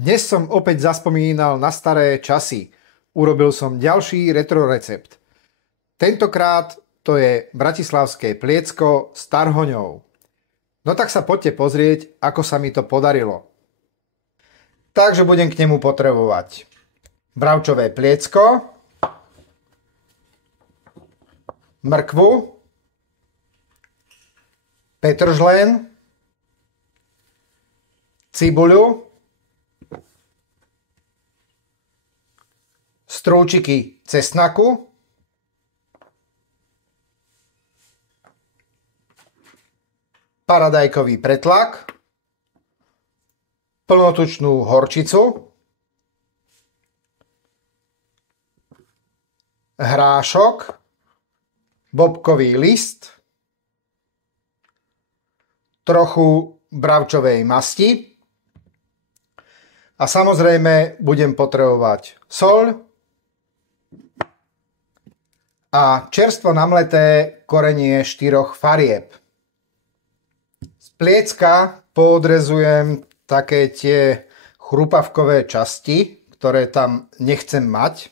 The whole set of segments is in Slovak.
Dnes som opäť zaspomínal na staré časy. Urobil som ďalší retro recept. Tentokrát to je bratislavské pliecko s tarhoňou. No tak sa poďte pozrieť, ako sa mi to podarilo. Takže budem k nemu potrebovať bravčové pliecko, mrkvu, petržlen, cibuľu, strúčiky cesnaku, paradajkový pretlak, plnotučnú horčicu, hrášok, bobkový list, trochu bravčovej masti a samozrejme budem potrebovať soľ a čerstvo namleté korenie 4 farieb. Z pliecka poodrezujem také tie chrupavkové časti, ktoré tam nechcem mať.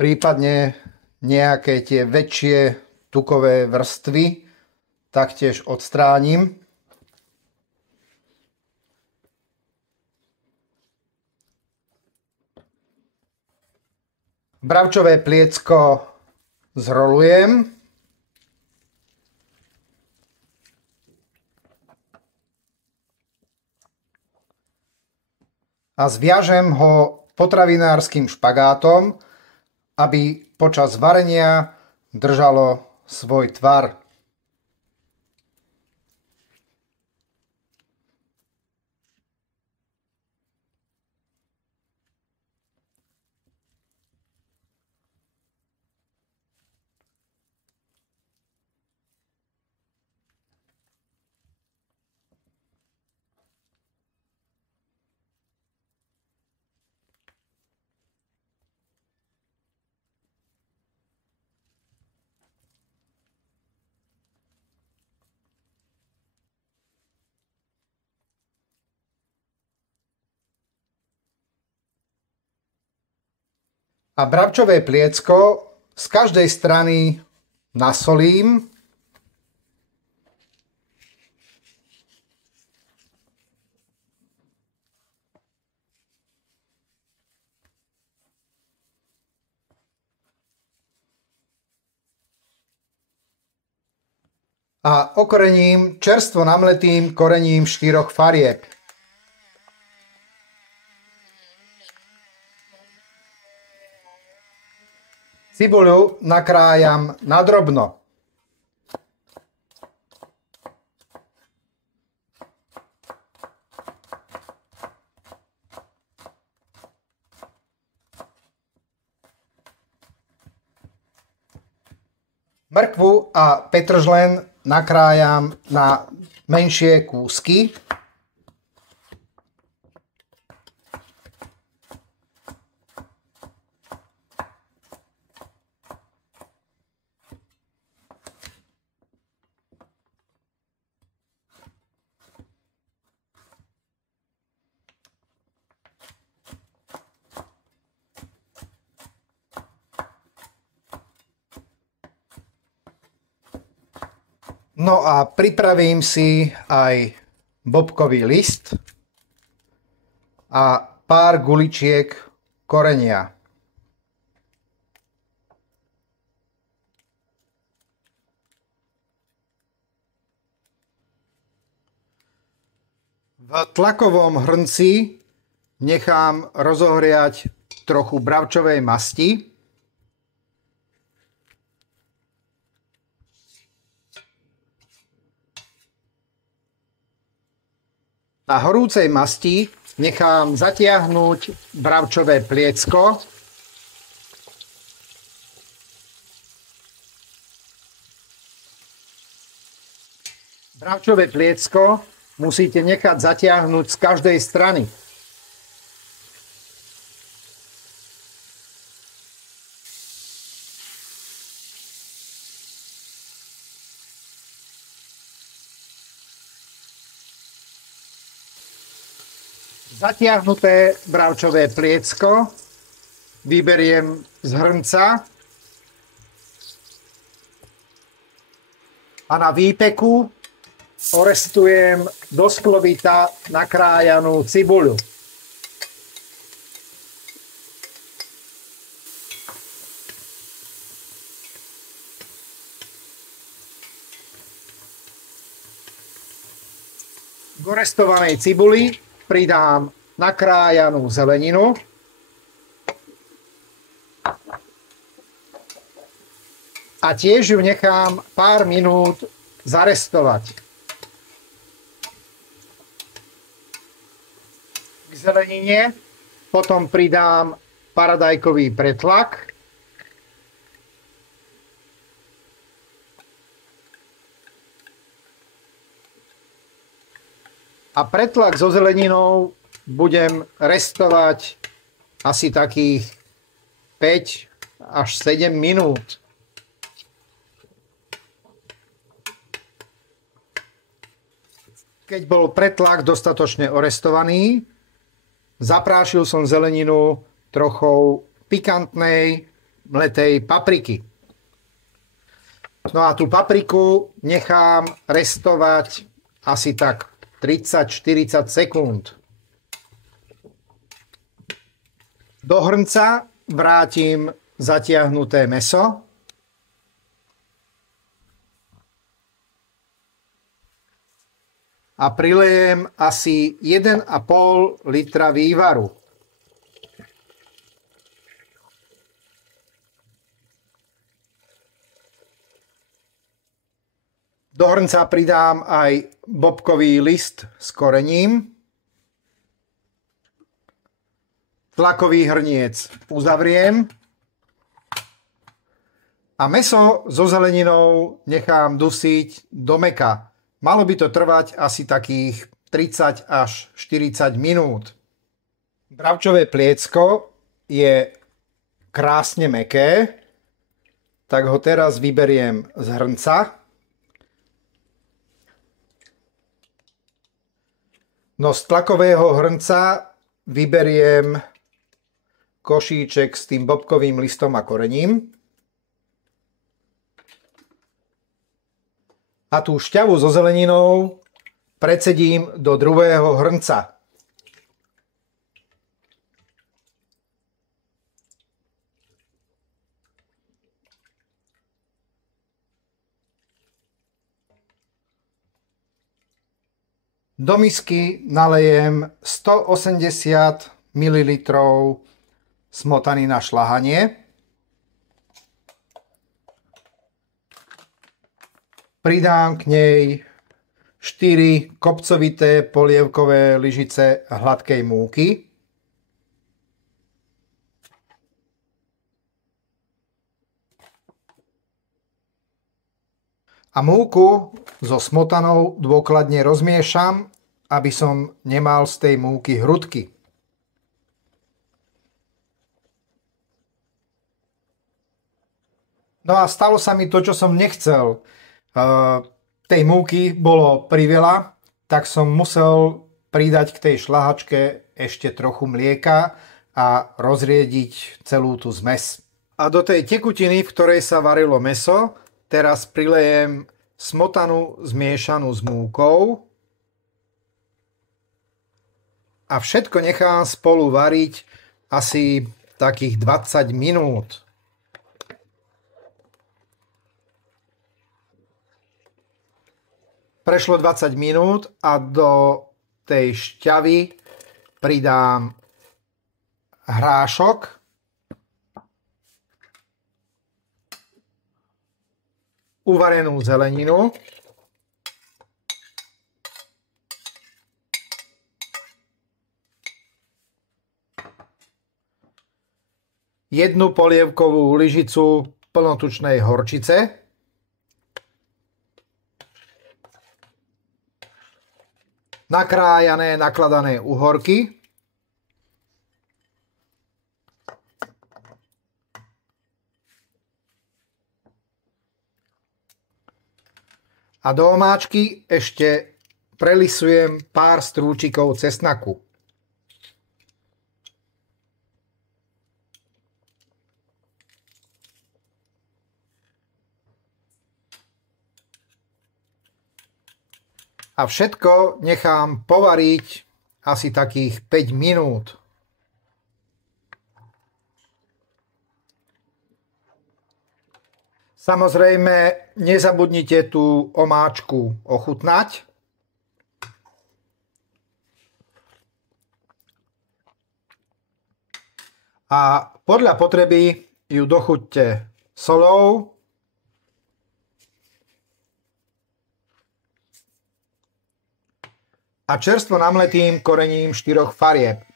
Prípadne nejaké tie väčšie tukové vrstvy taktiež odstránim. Bravčové pliecko zrolujem. A zviažem ho potravinárskym špagátom, aby počas varenia držalo svoj tvar. A bravčové pliecko z každej strany nasolím. A okorením čerstvo namletým korením 4 farieb. Cibuľu nakrájam na drobno. Mrkvu a petržlen nakrájam na menšie kúsky. No a pripravím si aj bobkový list a pár guličiek korenia. V tlakovom hrnci nechám rozohriať trochu bravčovej masti. Na horúcej masti nechám zatiahnuť bravčové pliecko. Bravčové pliecko musíte nechať zatiahnuť z každej strany. Zatiahnuté bravčové pliecko vyberiem z hrnca a na výpeku orestujem do sklovita nakrájanú cibuľu. K orestovanej cibuli pridám nakrájanú zeleninu a tiež ju nechám pár minút zarestovať. K zelenine potom pridám paradajkový pretlak a pretlak so zeleninou budem restovať asi takých 5 až 7 minút. Keď bol pretlak dostatočne orestovaný, zaprášil som zeleninu trochou pikantnej mletej papriky. No a tú papriku nechám restovať asi tak 30-40 sekúnd. Do hrnca vrátim zatiahnuté mäso a prilejem asi 1,5 litra vývaru. Do hrnca pridám aj bobkový list s korením. Tlakový hrniec uzavriem. A mäso so zeleninou nechám dusiť do mäka. Malo by to trvať asi takých 30 až 40 minút. Bravčové pliecko je krásne mäkké, tak ho teraz vyberiem z hrnca. No z tlakového hrnca vyberiem košíček s tým bobkovým listom a korením. A tú šťavu so zeleninou precedím do druhého hrnca. Do misky nalejem 180 ml smotany na šľahanie. Pridám k nej 4 kopcovité polievkové lyžice hladkej múky. A múku so smotanou dôkladne rozmiešam, aby som nemal z tej múky hrudky. No a stalo sa mi to, čo som nechcel. Tej múky bolo priveľa, tak som musel pridať k tej šľahačke ešte trochu mlieka a rozriediť celú tú zmes. A do tej tekutiny, v ktorej sa varilo mäso, teraz prilejem smotanu zmiešanú s múkou a všetko nechám spolu variť asi takých 20 minút. Prešlo 20 minút a do tej šťavy pridám hrášok, uvarenú zeleninu, jednu polievkovú lyžicu plnotučnej horčice, nakrájané, nakladané uhorky, a do omáčky ešte prelisujem pár strúčikov cesnaku. A všetko nechám povariť asi takých 5 minút. Samozrejme, nezabudnite tú omáčku ochutnať. A podľa potreby ju dochuťte soľou a čerstvo namletým korením 4 farieb.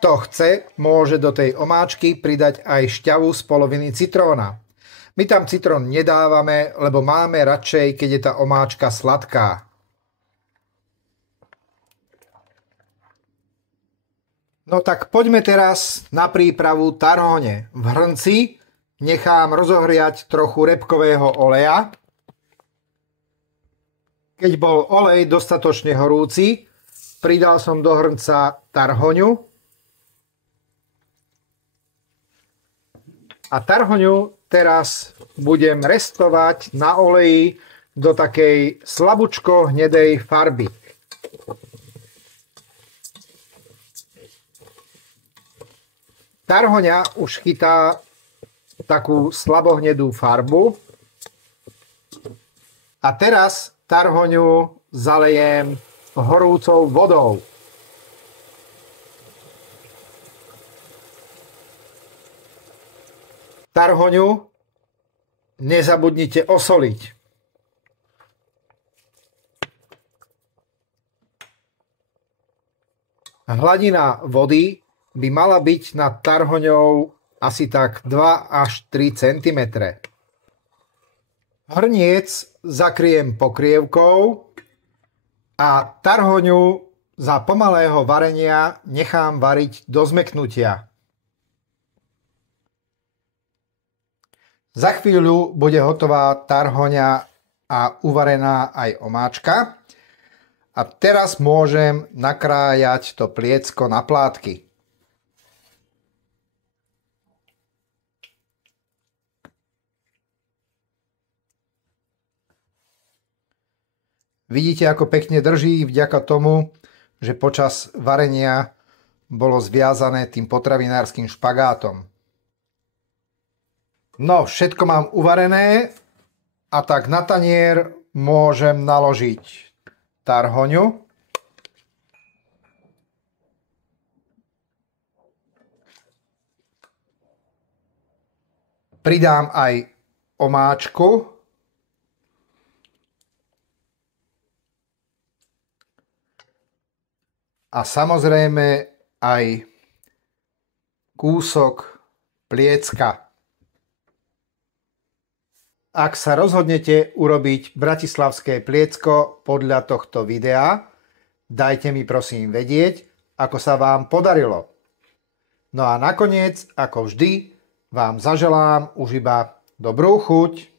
Kto chce, môže do tej omáčky pridať aj šťavu z poloviny citróna. My tam citrón nedávame, lebo máme radšej, keď je tá omáčka sladká. No tak poďme teraz na prípravu tarhone. V hrnci nechám rozohriať trochu repkového oleja. Keď bol olej dostatočne horúci, pridal som do hrnca tarhoňu. A tarhoňu teraz budem restovať na oleji do takej slabúčko hnedej farby. Tarhoňa už chytá takú slabohnedú farbu. A teraz tarhoňu zalejem horúcou vodou. Tarhoňu nezabudnite osoliť. Hladina vody by mala byť nad tarhoňou asi tak 2 až 3 cm. Hrniec zakriem pokrievkou a tarhoňu za pomalého varenia nechám variť do zmäknutia. Za chvíľu bude hotová tarhoňa a uvarená aj omáčka. A teraz môžem nakrájať to pliecko na plátky. Vidíte, ako pekne drží vďaka tomu, že počas varenia bolo zviazané tým potravinárskym špagátom. No, všetko mám uvarené a tak na tanier môžem naložiť tarhoňu. Pridám aj omáčku. A samozrejme aj kúsok pliecka. Ak sa rozhodnete urobiť bratislavské pliecko podľa tohto videa, dajte mi prosím vedieť, ako sa vám podarilo. No a nakoniec, ako vždy, vám zaželám už iba dobrú chuť.